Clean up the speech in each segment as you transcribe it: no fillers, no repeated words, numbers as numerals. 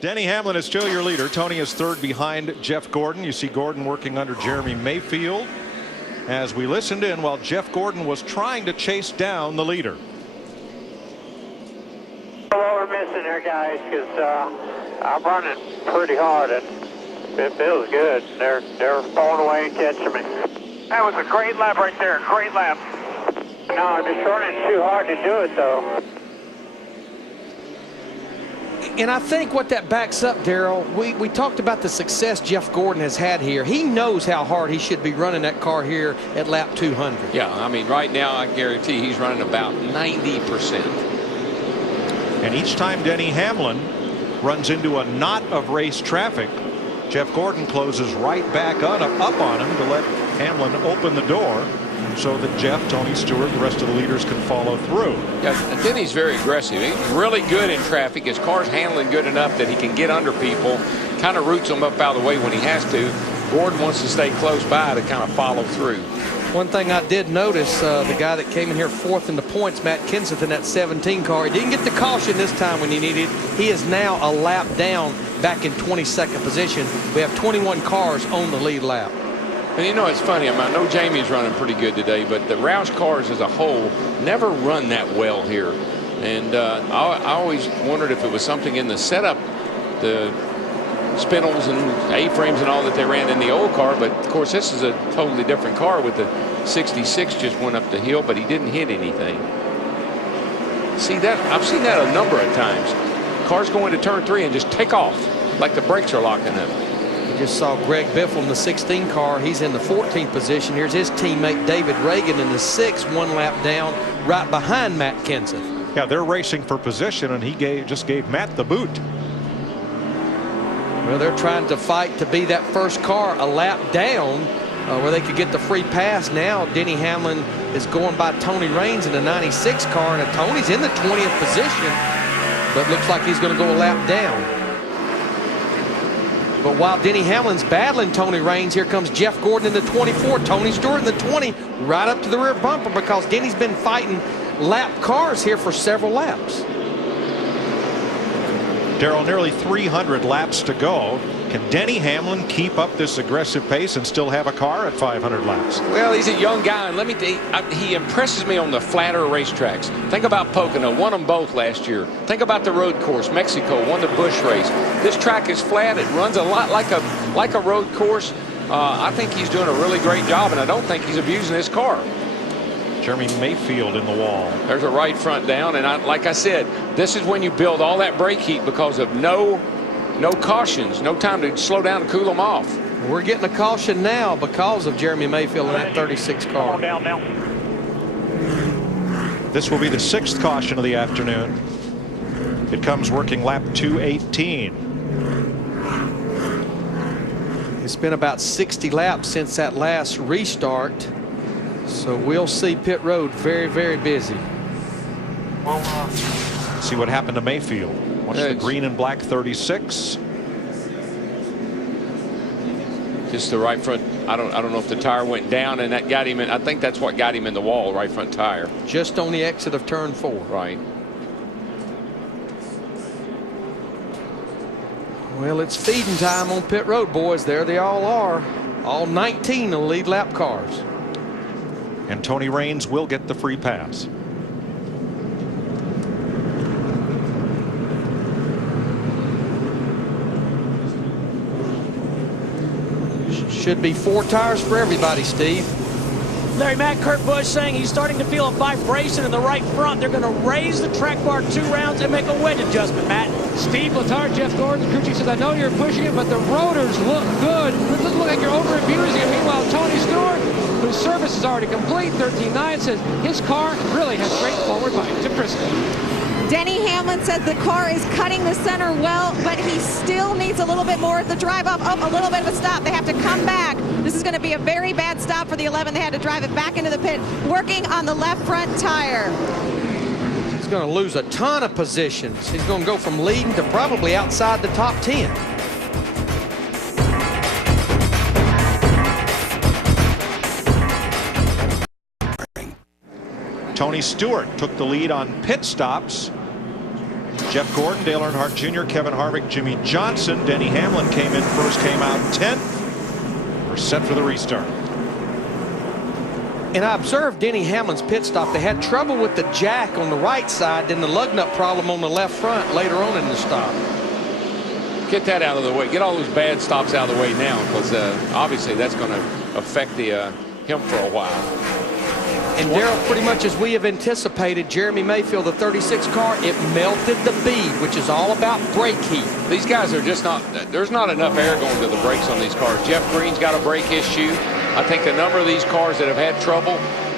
Denny Hamlin is still your leader. Tony is third behind Jeff Gordon. You see Gordon working under Jeremy Mayfield as we listened in while Jeff Gordon was trying to chase down the leader. What we're missing here, guys, because I'm running pretty hard and it feels good. They're pulling away and catching me. That was a great lap right there. Great lap. No, I'm just running too hard to do it, though. And I think what that backs up, Darrell, we talked about the success Jeff Gordon has had here. He knows how hard he should be running that car here at lap 200. Yeah, I mean, right now, I guarantee he's running about 90%. And each time Denny Hamlin runs into a knot of race traffic, Jeff Gordon closes right back up on him to let Hamlin open the door so that Jeff, Tony Stewart, the rest of the leaders can follow through. Yeah, Denny's very aggressive. He's really good in traffic. His car's handling good enough that he can get under people, kind of roots them up out of the way when he has to. Gordon wants to stay close by to kind of follow through. One thing I did notice, the guy that came in here fourth in the points, Matt Kenseth, in that 17 car, he didn't get the caution this time when he needed. He is now a lap down, back in 22nd position. We have 21 cars on the lead lap. And you know, it's funny. I know Jamie's running pretty good today, but the Roush cars as a whole never run that well here. And I always wondered if it was something in the setup, the spindles and A-frames and all that they ran in the old car. But of course, this is a totally different car with the 66 just went up the hill, but he didn't hit anything. See that? I've seen that a number of times. Cars go into turn 3 and just take off like the brakes are locking up. Just saw Greg Biffle in the 16 car. He's in the 14th position. Here's his teammate David Reagan in the 6th, one lap down, right behind Matt Kenseth. Yeah, they're racing for position, and he just gave Matt the boot. Well, they're trying to fight to be that first car a lap down where they could get the free pass. Now Denny Hamlin is going by Tony Raines in the 96 car, and Tony's in the 20th position, but looks like he's going to go a lap down. But while Denny Hamlin's battling Tony Raines, here comes Jeff Gordon in the 24, Tony Stewart in the 20, right up to the rear bumper because Denny's been fighting lap cars here for several laps. Darrell, nearly 300 laps to go. Can Denny Hamlin keep up this aggressive pace and still have a car at 500 laps? Well, he's a young guy, and let me tell you, he impresses me on the flatter racetracks. Think about Pocono, won them both last year. Think about the road course, Mexico, won the Busch race. This track is flat. It runs a lot like a road course. I think he's doing a really great job, and I don't think he's abusing his car. Jeremy Mayfield in the wall. There's a right front down, and like I said, this is when you build all that brake heat because of no cautions, no time to slow down and cool them off. We're getting a caution now because of Jeremy Mayfield in that 36 car. Down now. This will be the 6th caution of the afternoon. It comes working lap 218. It's been about 60 laps since that last restart. So we'll see pit road very, very busy. See what happened to Mayfield. Watch the green and black 36. Just the right front. I don't know if the tire went down and that got him in. I think that's what got him in the wall, right front tire. Just on the exit of turn 4. Right. Well, it's feeding time on pit road, boys. There they all are. All 19 of the lead lap cars. And Tony Raines will get the free pass. Should be 4 tires for everybody, Steve. Larry, Matt Kurt Busch saying he's starting to feel a vibration in the right front. They're going to raise the track bar 2 rounds and make a wedge adjustment, Matt. Steve Letarte, Jeff Gordon, crew chief says, I know you're pushing it, but the rotors look good. It doesn't look like you're over-abusing it. Meanwhile, Tony Stewart, whose service is already complete, 13.9, says his car really has great forward bite. It's impressive. Denny Hamlin says the car is cutting the center well, but he still needs a little bit more at the drive up. Oh, a little bit of a stop. They have to come back. This is going to be a very bad stop for the 11. They had to drive it back into the pit, working on the left front tire. He's going to lose a ton of positions. He's going to go from leading to probably outside the top 10. Tony Stewart took the lead on pit stops. Jeff Jeff Gordon, Dale Earnhardt Jr., Kevin Harvick, Jimmy Johnson. Denny Hamlin came in first, came out 10th. We're set for the restart. And I observed Denny Hamlin's pit stop. They had trouble with the jack on the right side, then the lug nut problem on the left front later on in the stop. Get that out of the way. Get all those bad stops out of the way now, because obviously that's going to affect him for a while. And Darrell, pretty much as we have anticipated, Jeremy Mayfield, the 36 car, it melted the bead, which is all about brake heat. These guys are just not, there's not enough air going to the brakes on these cars. Jeff Green's got a brake issue. I think a number of these cars that have had trouble,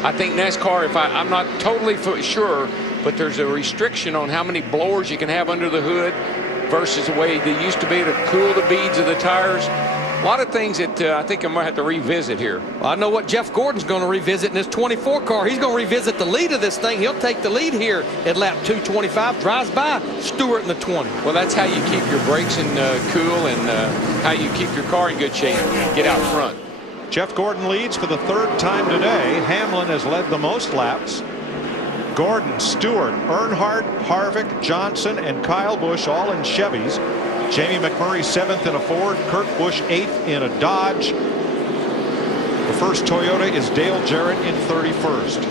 I think NASCAR, I'm not totally sure, but there's a restriction on how many blowers you can have under the hood versus the way they used to be to cool the beads of the tires. A lot of things that I think I'm going to have to revisit here. Well, I know what Jeff Gordon's going to revisit in his 24 car. He's going to revisit the lead of this thing. He'll take the lead here at lap 225, drives by Stewart in the 20. Well, that's how you keep your brakes in cool and how you keep your car in good shape. Get out front. Jeff Gordon leads for the third time today. Hamlin has led the most laps. Gordon, Stewart, Earnhardt, Harvick, Johnson, and Kyle Busch all in Chevys. Jamie McMurray 7th in a Ford. Kurt Busch 8th in a Dodge. The first Toyota is Dale Jarrett in 31st.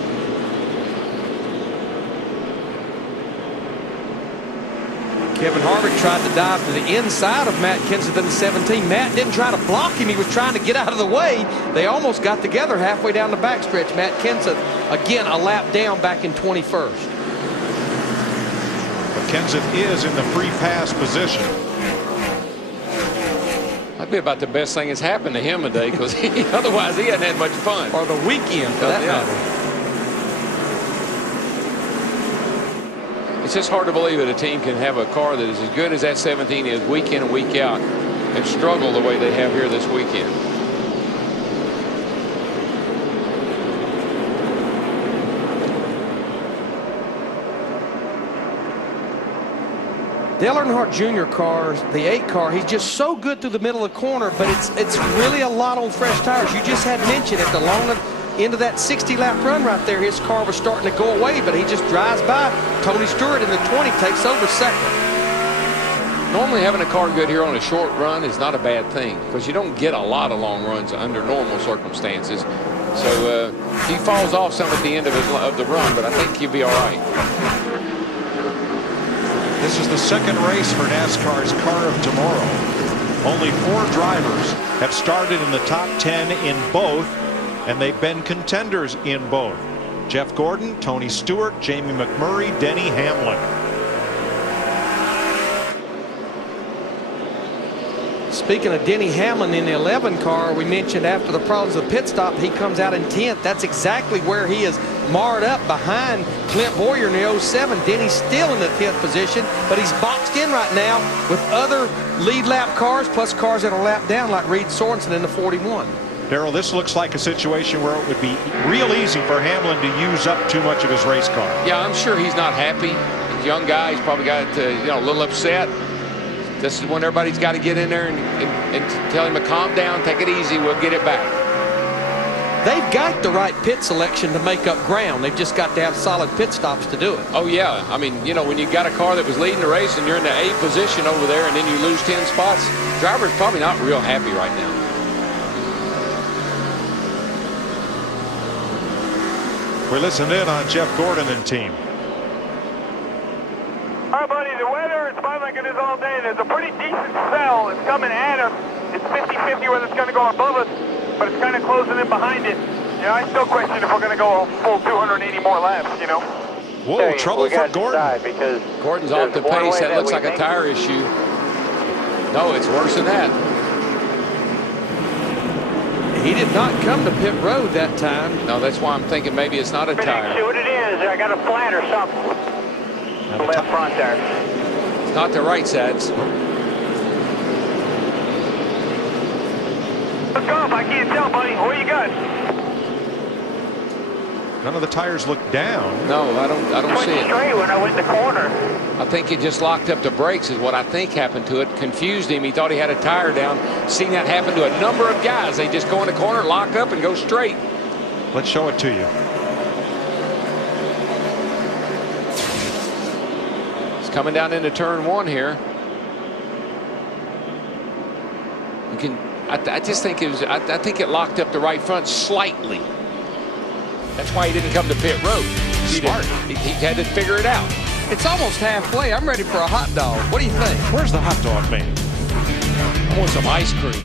Kevin Harvick tried to dive to the inside of Matt Kenseth in the 17. Matt didn't try to block him. He was trying to get out of the way. They almost got together halfway down the backstretch. Matt Kenseth, again, a lap down back in 21st. But Kenseth is in the free pass position. That'd be about the best thing that's happened to him today, because otherwise he hadn't had much fun. Or the weekend, for that matter. It's just hard to believe that a team can have a car that is as good as that 17 is week in and week out and struggle the way they have here this weekend. Dale Earnhardt Jr. cars, the 8 car, he's just so good through the middle of the corner, but it's really a lot on fresh tires. You just had mentioned at the long end of that 60-lap run right there, his car was starting to go away, but he just drives by. Tony Stewart in the 20 takes over second. Normally having a car good here on a short run is not a bad thing, because you don't get a lot of long runs under normal circumstances. So he falls off some at the end of the run, but I think he'll be all right. This is the second race for NASCAR's Car of Tomorrow. Only 4 drivers have started in the top 10 in both, and they've been contenders in both. Jeff Gordon, Tony Stewart, Jamie McMurray, Denny Hamlin. Speaking of Denny Hamlin in the 11 car, we mentioned after the problems of the pit stop, he comes out in 10th. That's exactly where he is marred up behind Clint Boyer in the 07. Denny's still in the 10th position, but he's boxed in right now with other lead lap cars, plus cars that are lap down like Reed Sorensen in the 41. Darrell, this looks like a situation where it would be real easy for Hamlin to use up too much of his race car. Yeah, I'm sure he's not happy. He's a young guy. He's probably got a little upset. This is when everybody's got to get in there and tell him to calm down, take it easy, we'll get it back. They've got the right pit selection to make up ground. They've just got to have solid pit stops to do it. Oh, yeah. I mean, when you got a car that was leading the race and you're in the 8th position over there and then you lose 10 spots, driver's probably not real happy right now. We listened in on Jeff Gordon and team. All right, buddy, the weather is fine like it is all day. There's a pretty decent cell. It's coming at us. It's 50-50 whether it's going to go above us, but it's kind of closing in behind it. I still question if we're going to go a full 280 more laps, Whoa, trouble for Gordon. Because Gordon's off the pace. That looks like a tire issue. No, it's worse than that. He did not come to pit road that time. No, that's why I'm thinking maybe it's not a tire. See what it is. I got a flat or something. The left front there. It's not the right sides. Let's go. I can't tell, buddy. What you got? None of the tires look down. No, I don't see it. Straight when I went in the corner. I think it just locked up the brakes is what I think happened to it. Confused him. He thought he had a tire down. Seen that happen to a number of guys. They just go in the corner, lock up, and go straight. Let's show it to you. It's coming down into turn 1 here. You can. I just think it was. I think it locked up the right front slightly. That's why he didn't come to pit road. Smart. He had to figure it out. It's almost halfway. I'm ready for a hot dog. What do you think? Where's the hot dog man? I want some ice cream.